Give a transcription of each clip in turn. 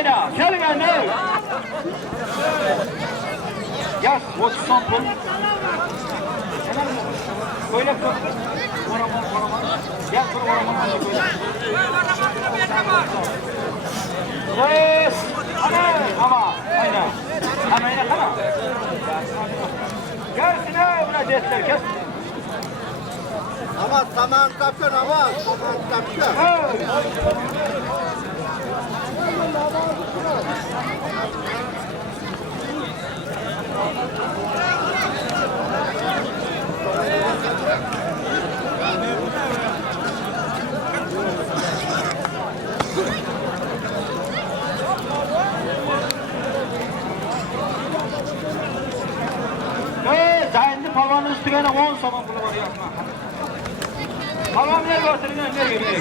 Hayda, kelgen ne? Yaz, 30 son pul. Böyle pul. Oraman. Yaz, oraman. Yes. Ama, aynen. Hemen kana. Gersine buna destek kes. Ama tamam kaptan ama. Tamam kaptan. Zayindi palvanın üstüne 10 saman pulu var yapma. Palvan ne götürün nereye gidiyor?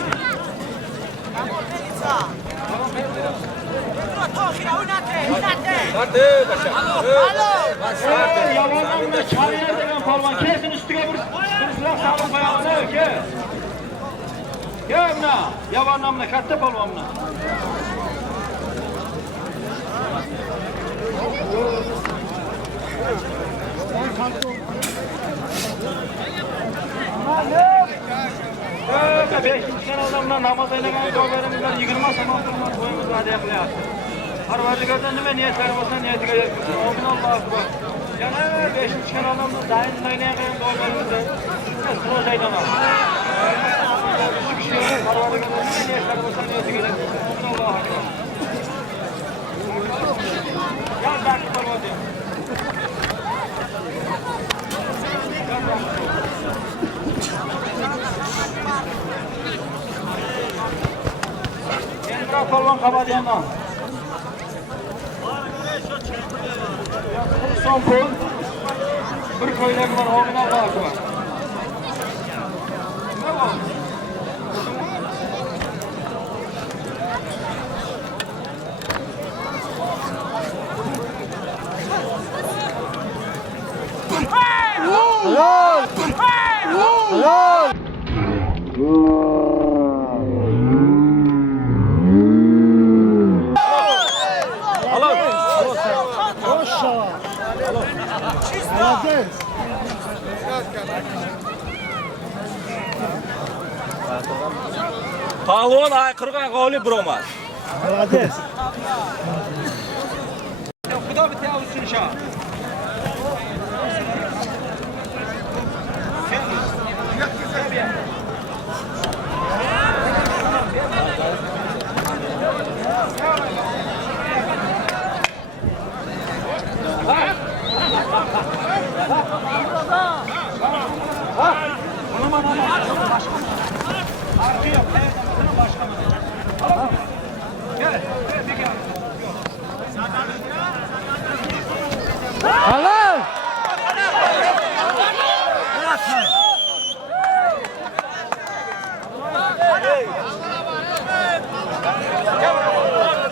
Yavanlarında çarıya denen palvan kesin üstüne bir silah sağlık ayağına ke. Ke buna yavanlarında katta palvanına. Beşinci adamlar namaz eyleyen doğrularımızdan 20 saman bulmak boyumuzda hadi yapılıyor. Parvardigar'dan nime niyet vermezsen niyeti gayetmişsin. Oğlum Allah'a akbar. Yani beşinci adamlar daim eyleyen doğrularımızdan sıra şeyden al. Şu kişiler Parvardigar'dan nime niyet vermezsen niyeti gayetmişsin. Oğlum Allah'a akbar. Ya belki Parvardigar. Endra polvon kabadiyandan. Son pul. Bir koynak var, oğlum Allah'a akbar. Helal! Helal! Palvon aykırgan qavli bromas. Молодец. Kuda bir tiyavuzsun şah. Artı yok, her zamanın başkanı. Gel, bir gel. Helal!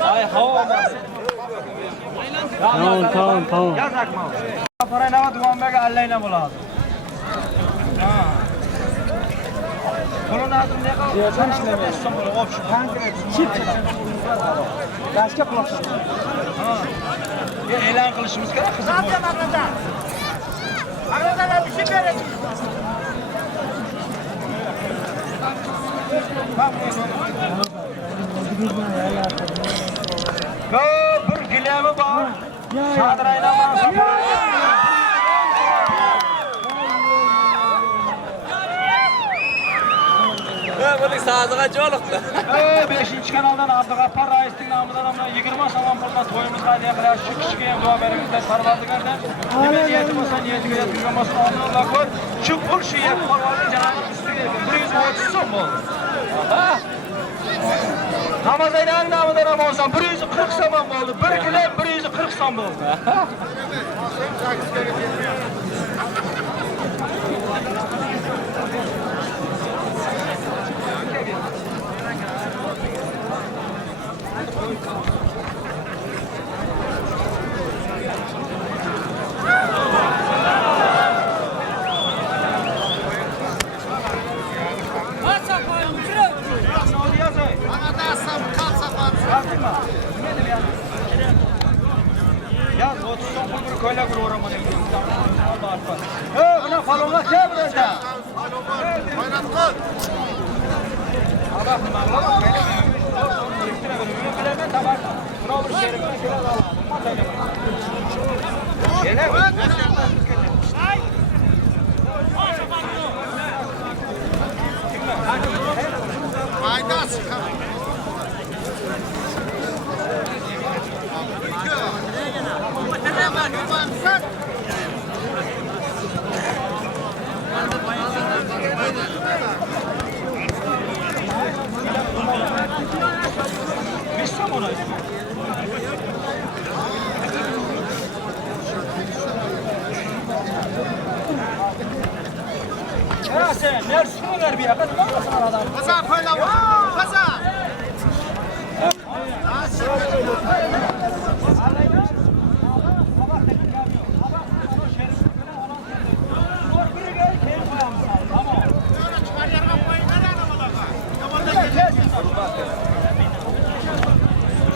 Ay hava Tamam. Yaz akma. Parayı ne var duman bege Allah'ına buladı. Bunun adını ne kaldı? Diyorsan işlemiyor. Başka kulaksan. Elan kılışımız kadar kızım. Ne yapacağım Arnada? Arnada bir şey verin. Bak bir gülemi var. Sadırayla var. Buning sazıga joliqdi. 5. kanaldan Abdug'appar Rais'in namıdan 20 saman bulma toyumuzga hadiya qilar. Shu kishiga ham duo beringizlar Parvardigardan. Nima niyati bo'lsa niyatiga yetgan bo'lsa Alloh akbar. Shu pul shu yer Parvardigar janobi ustiga 130 so'm bo'ldi. Namoz aylan namıdan Ramazan 140 so'm bo'ldi. 1 kilo 140 so'm bo'ldi. Ya 30 son bir köyle bir uğramanı yapıyorum. Buna falonlar şey burada. Oynatma. Bak, buna bir şerifine kira alalım. Gene mi? Faydası. Misam ona. Ya sen, nersini ver bir ya? Ben bakmasın adam. Kazan koyla vur. Kazan.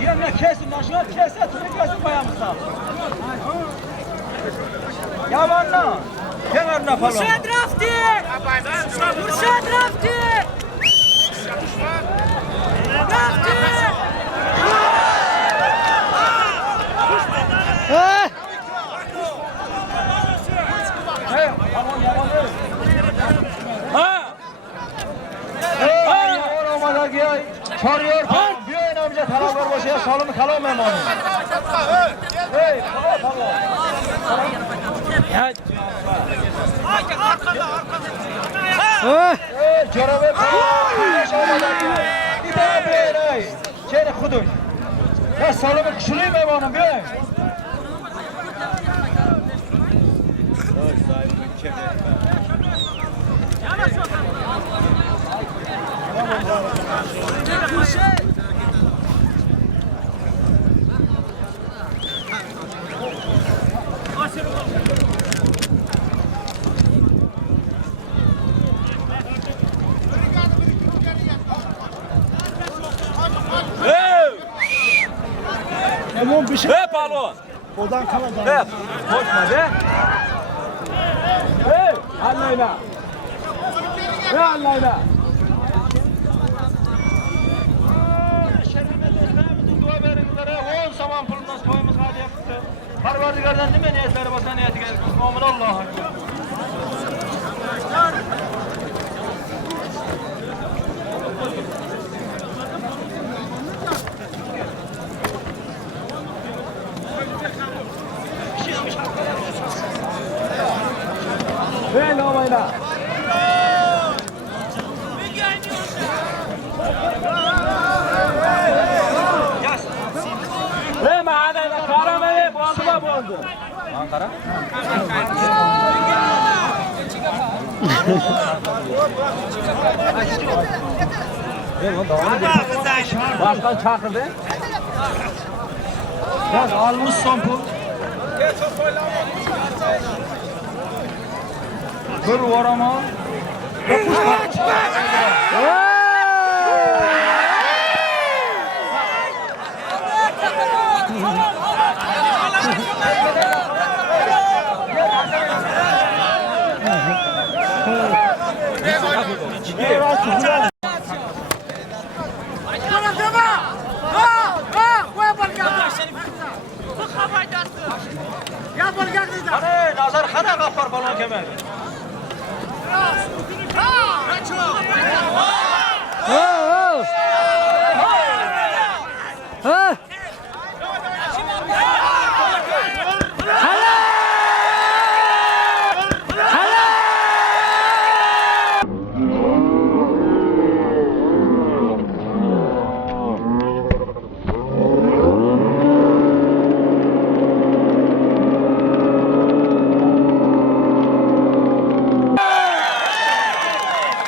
Yerine kesin, başına kesse, turu kesin koyamızlar. Yamanla, kenarına falan. Murşad Rafti! Murşad Rafti! Rafti! Hey, tamam yaman değil. Ha! Hey, oynamada gel. Çağırıyor. Bir oynamayacak taraflar başına salımı kalam hemen. Hey, tamam. Ya Cerabe bir daha bir ay. Seni kudun. Ya salımı kışılayım hemen bir. Hey! Tamam bir şey. Hey balon! Odan kalacak. Hey! Koşma be! Hey, Allah'ına. Hey Allah'ına. Şerifime dostlarımızın dua verenlere 10 saman pulundan soyumuz hadi yaptı. Parvardigardan değil mi niyetleri basan niyeti geldi. Amin Allah'a. Hey Lamayla. Hey mahallede karameli boldu mu boldu? Ankara? Başkan çağırdı. Bak almış son pul. Bir varama. Hani nazar hana kapar balon kemer.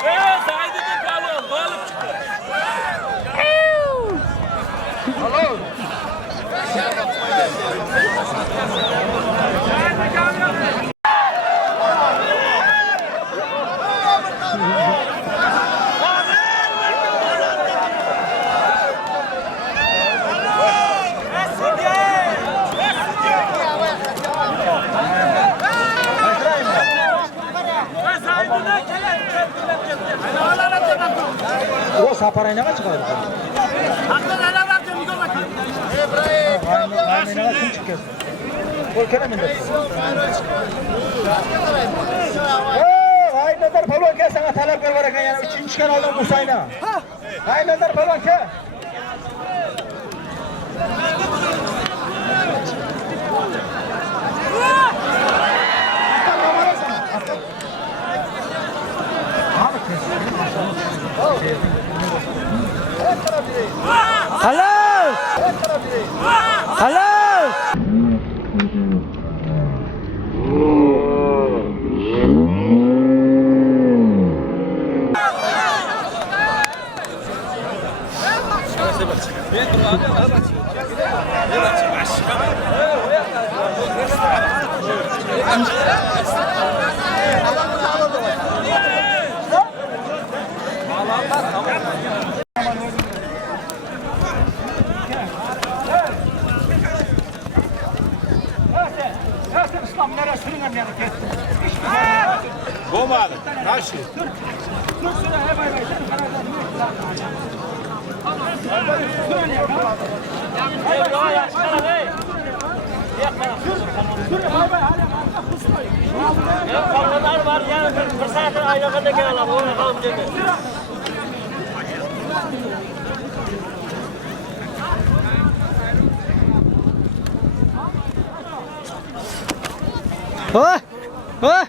Hey Said'in balon galip çıktı. Alo. saparayına kaç çıkar? Aynı kim çıkıyor? Kol kere mi de? Haydar Palvan ke sana talep var ekan yani 3. kanaldan Musayna. Haydar Palvan ke. Hello. Hello. İslam neresinin yani kes. Bu mu abi? Nasıl? Dur şuna hep ay bay. Sen karadan Oh! Oh!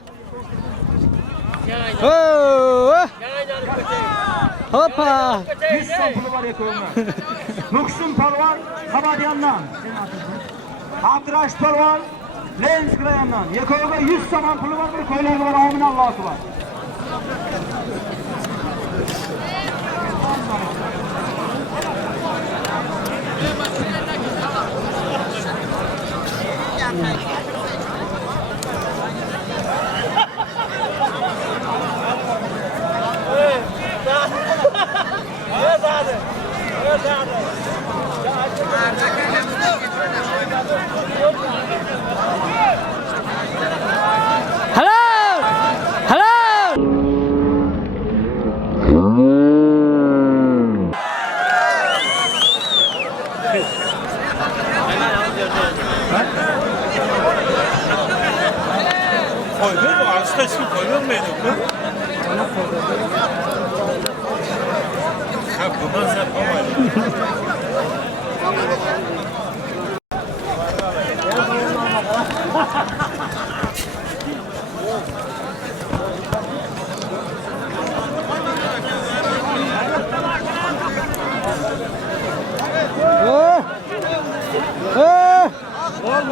Oh! Hoppa! 100 sampulu var ekoğumda. Muksun Palvan Kabadyan'dan. Abduraş Palvan Lenskirayan'dan. Yekoğumda 100 sampulu var. Bir koylar var. Amin Allah'ı var. Hello! Hello! Koyulur mu? Arasında ismi koyulur muydu? Ha bundan sen koymadın. Oh! Oh! Oh!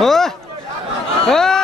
Oh! Oh!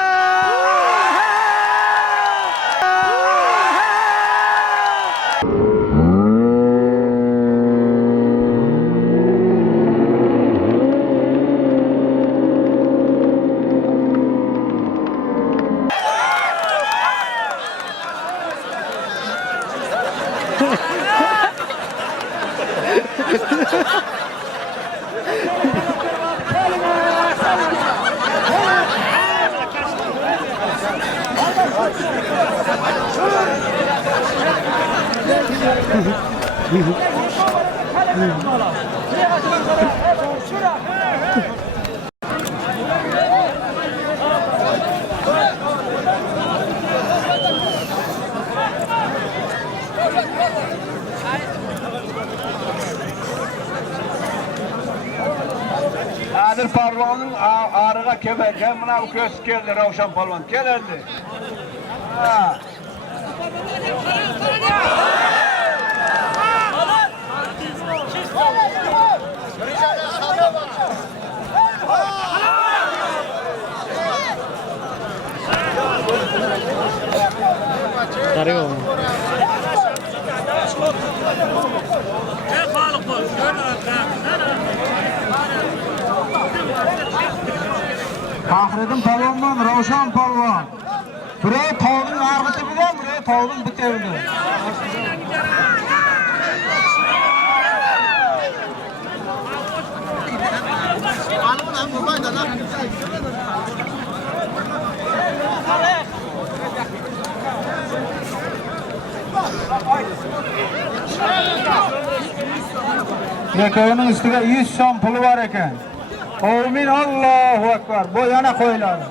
Kadir Parvon'un ağrıga keberken buna bu köz geldi Ravşan Palvan. Gelirdi. Ha. Fahriddin Palvondan Ravşan Palvon. Buraya tog'ning arg'iti bilan, buraya tog'ning biti bilan. Yakovning ustiga 100 so'm puli var ekan. Amin, Allahu akbar. Bu yana qo'yiladi.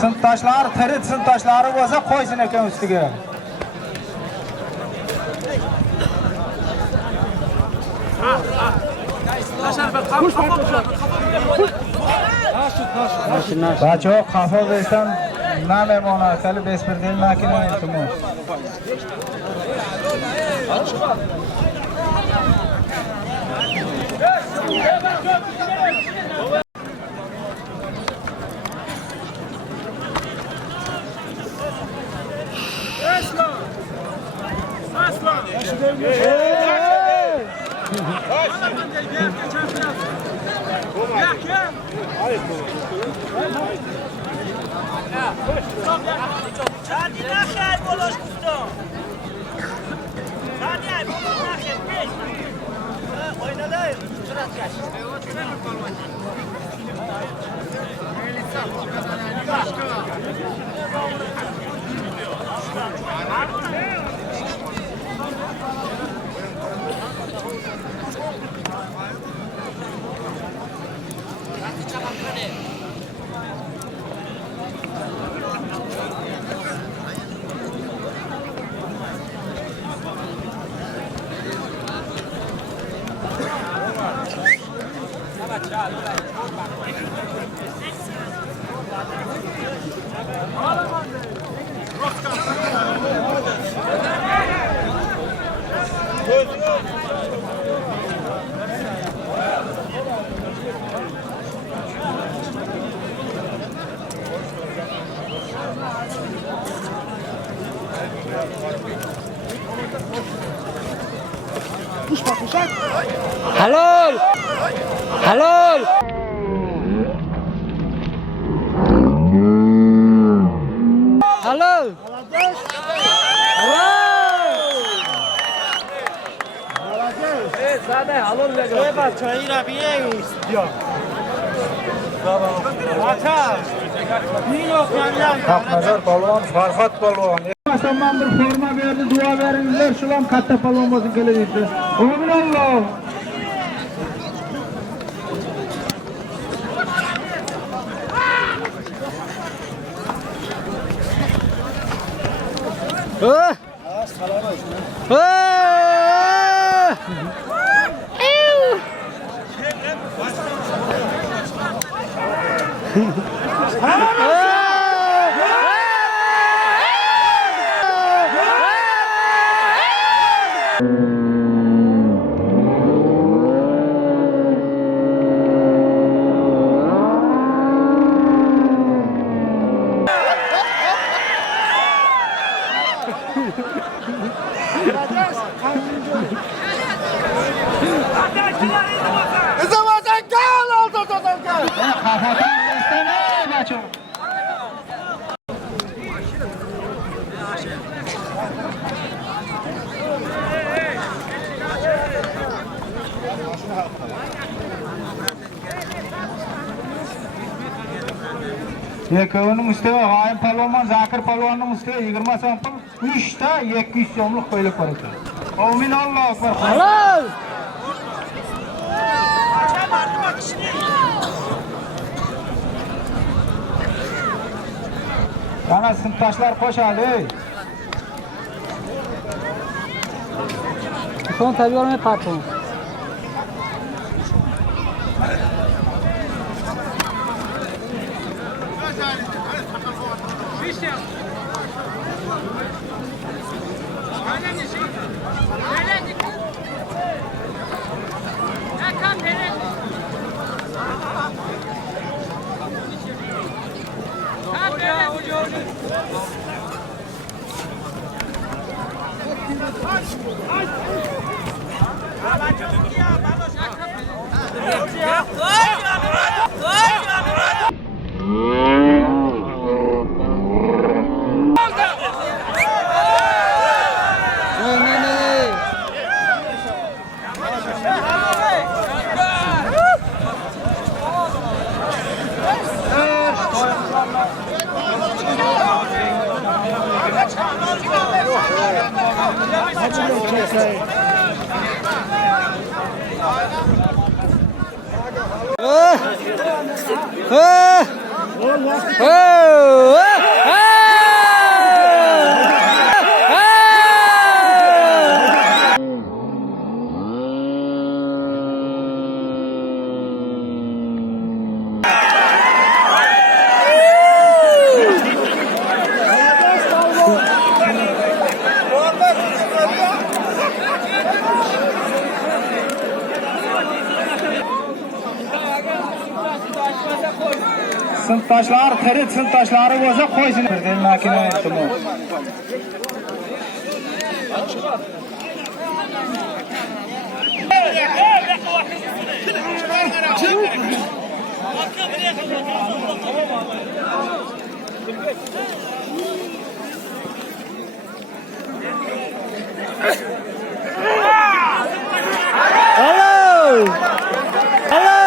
Sintoshlar, tirit sintoshlari bo'lsa qo'ysin ekan ustiga. Bacho qafo desam, na memona, tali besbirden makina iltimos. Halol! Halol! Halol! Tapnazar Palvon, Farhat Palvon. Başlamdan bir forma verdi, dua veringlar, shulam katta palvon bo'lsin kelajakda. Amin Alloh. Yakovning ustiga G'oyim Palvon, Zakir Palvonning ustiga 20 so'm pul, 3 ta 200 so'mlik qo'yilib bor ekan. Amin, Allohu akbar. Halol! Ana sintoshlar qo'shadi. Son tabii olmay patron. Sinfdoshlar tirik sinfdoshlari bo'lsa qo'ysin. Birdan makina aytdim. Hello! Hello!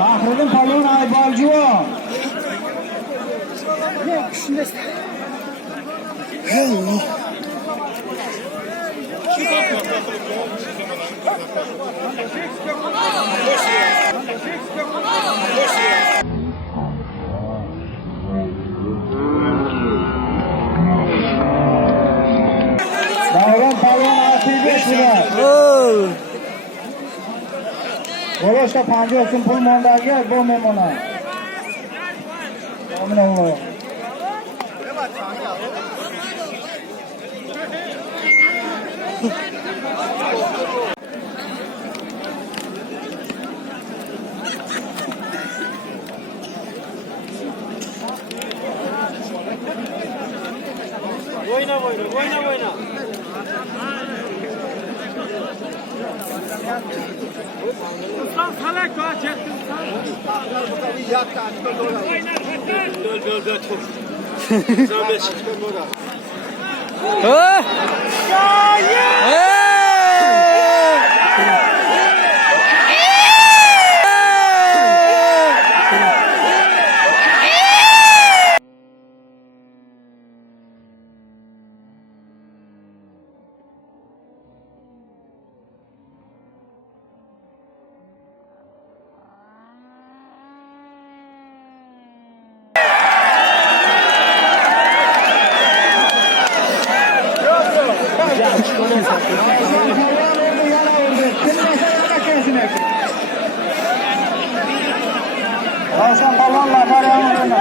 Fahriddin Palvon Ayboljivo. Davron Palvon Asiybesh. Bo'lishda 50 so'm pul mondagi bu memona. Amin Alloh. Oyna. Ustam salak var çektim. Döl tur. Zahmet çıktım orada. Ravshan Palvonlar Maryamona.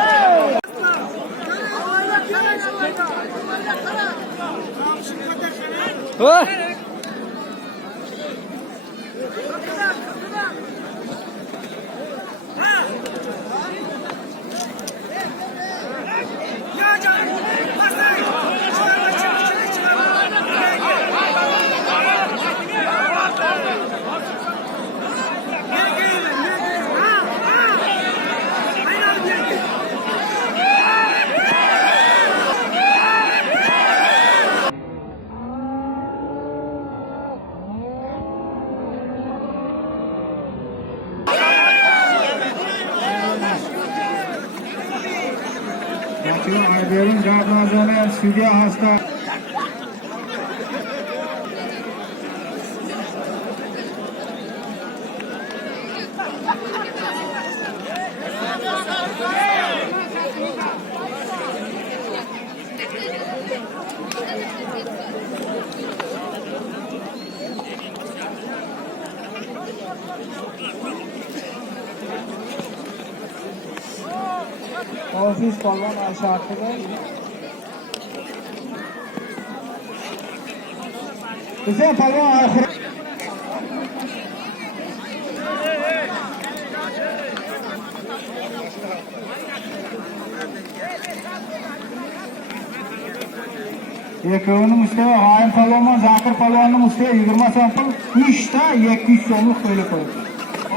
Berin Gaznazani Sudya hasta. Ofis polvon aşağıda. Hüseyin polvon ahir. Eko'nun üstüne G'oyim polvon, Zakir polvonning ustiga 20 so'm pul, 3 ta 200 so'mlik qo'yib qo'ydi.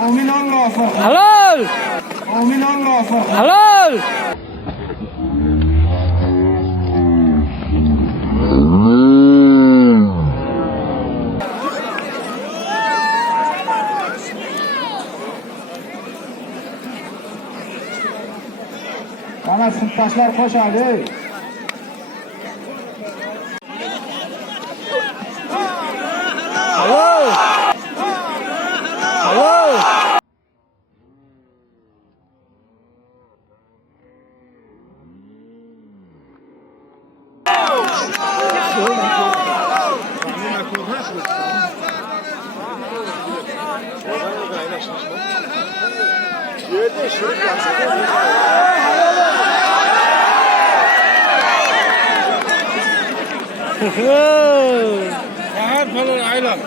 Amin Alloh akbar. Halol! Amin Alloh akbar. Halol! Bana sinftaşlar koşardı. Halol! Halol! Bahar falan aylar.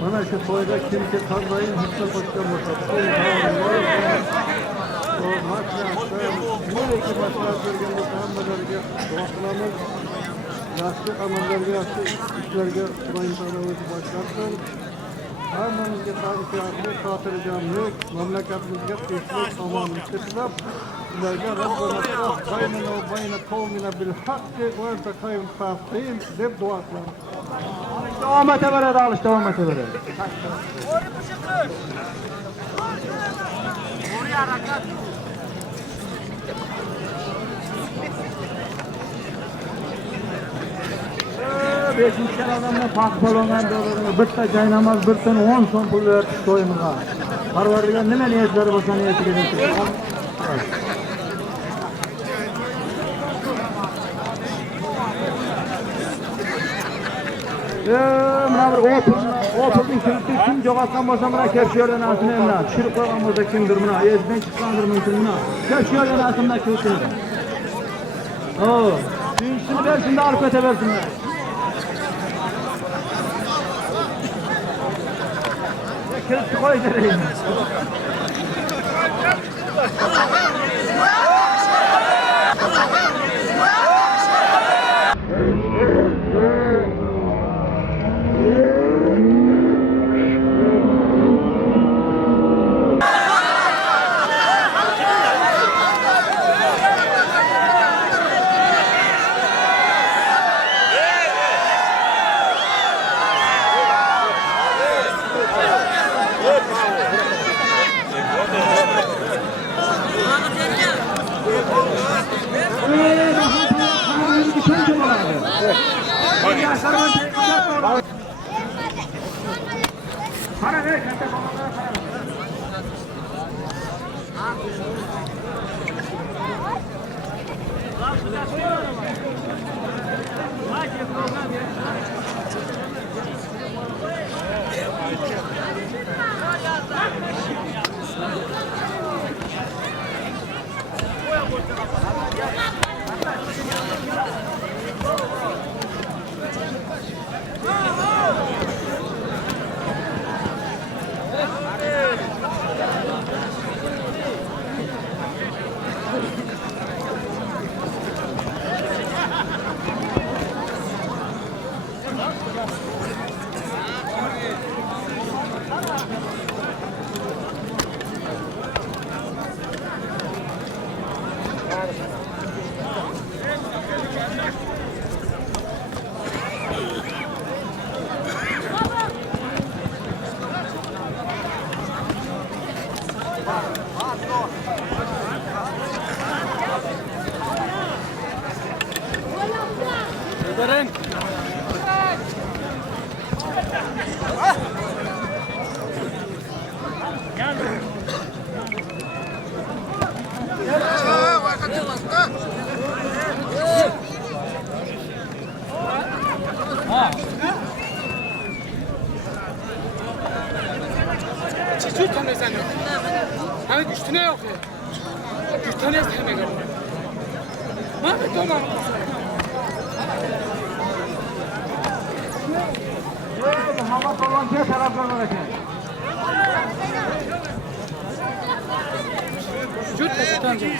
Bana şu toyda kimse kalmayın, hıfta başka bakalım. O maç yaptı. Buradaki maçlar bölgende tamamlarga doğalarımız yaxshi amallarga, yaxshi ishlarga Xudo imkoniyati boshlabdir. Hammamizga tavfiqli, xotirjamlik, mamlakatimizga tinchlik, omonlik tilab, ularga Robbana baynana va bayna qavmina bil haqqi va anta khayrul fatihin deb duo qilamiz. Devam etaveradi, alış devam etaveradi. Beşinchi adamlar paxta bo'lgan do'llarga bitta jaynamaz, bir tun 10 so'm pul berdi to'yimizga. Parvardigar nima niyatlari bo'lsa niyatiga yetsin. Mana bir o'pilning kilitni kim jo'g'atgan bo'lsa mana kelib shu yerdan asini mana tushirib qo'ygan bo'lsa kimdir mana esidan chiqqandir mumkin mana. Kelib shu yerdan asimda kilitini. Suyunchini bersin-da olib ketaversinlar. Kilitni qo'y dereyim. چجور تا میزنه؟ همه گشتونه آخه گشتونه است همه گرم ما به دومم Muhammed Balantı'ya taraflarına bakın. جور تا شیطان جمعه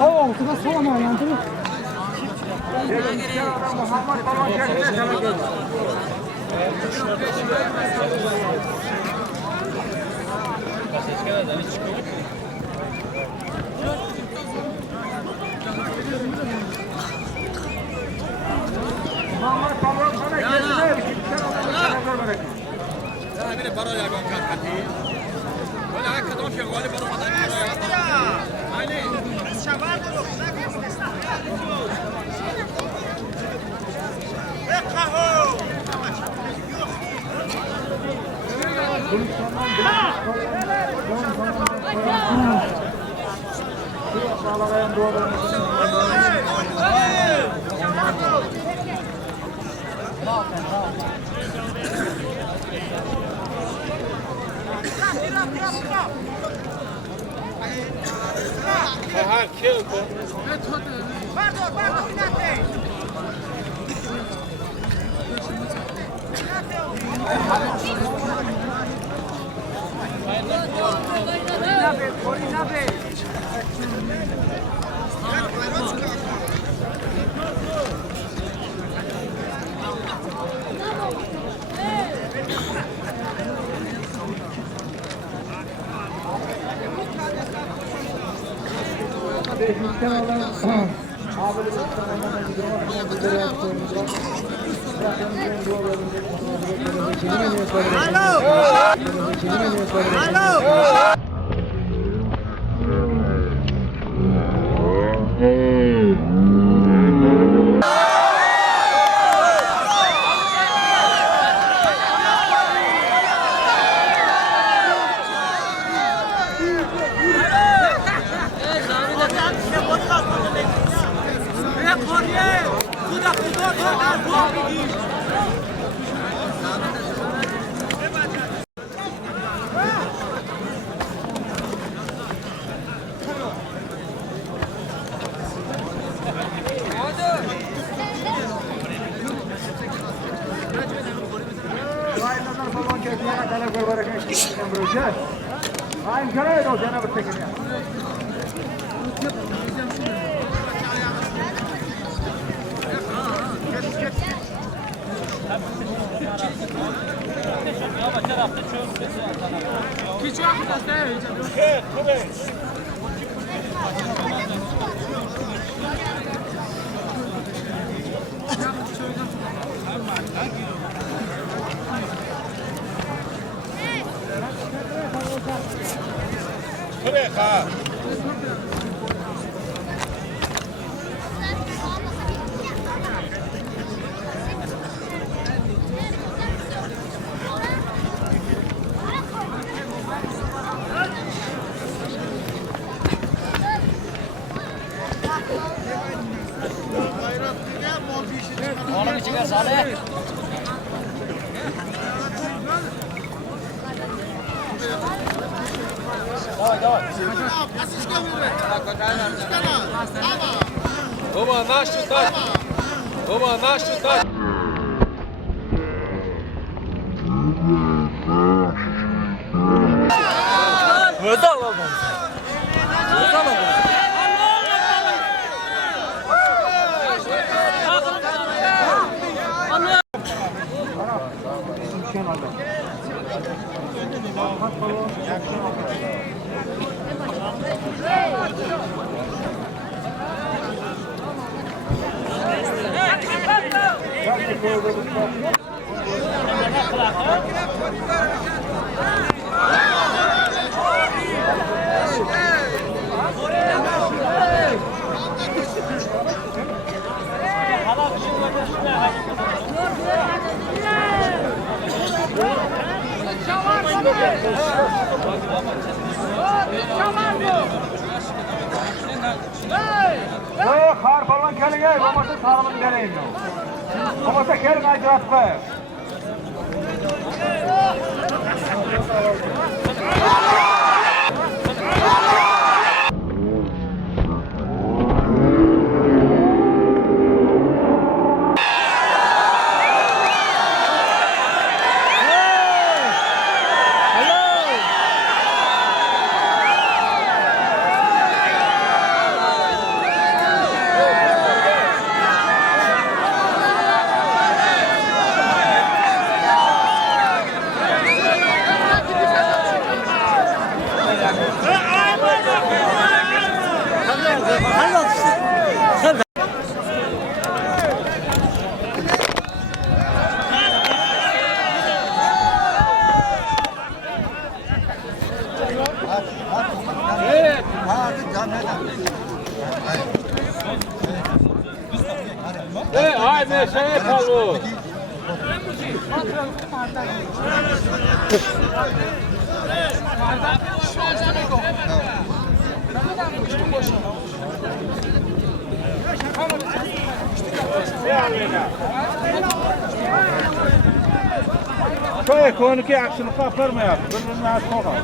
Oo, kıza soğuma yandı mı? Muhammed Balantı'ya taraflarına. Muhammed Balantı'ya taraflarına. همین برای یگان کردی ولی هر کدام که غالب برو مدن علی شباب رو Ayınlardan balon kesmeyene kadar görberek eşitlikten böleceğiz. Ayın kereydi o Cenab-ı Tekin ya. Oğlum içine Salih. Oba, nasz tutaj! Oba, nasz tutaj! Xar falan keligey, bo'lmasa sarmini berayim. Bo'lmasa keling ajratib qo'y. Ay, meşe palu! Şöyle konuki yaxshini qopirmayapti. Birini az qo'ygan.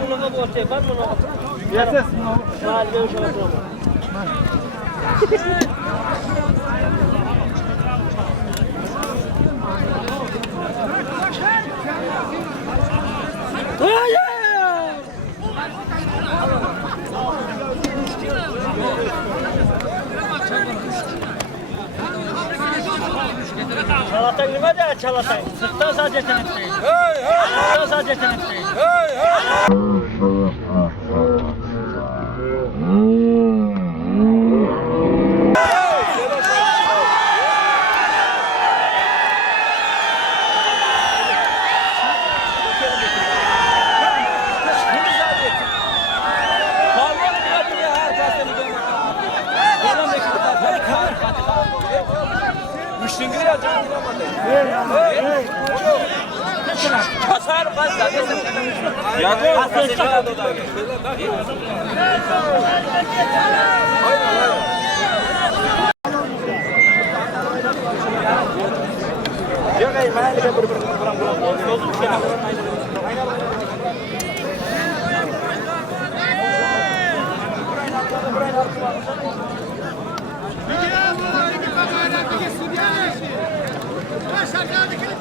Bunaqa bo'lsa, bor bunaqa. Yasiz buni. Malga o'sha. Çalatay nima de çalatay? Sırttan sadece yetenekli. Sırttan sadece yetenekli. Ya Başarılı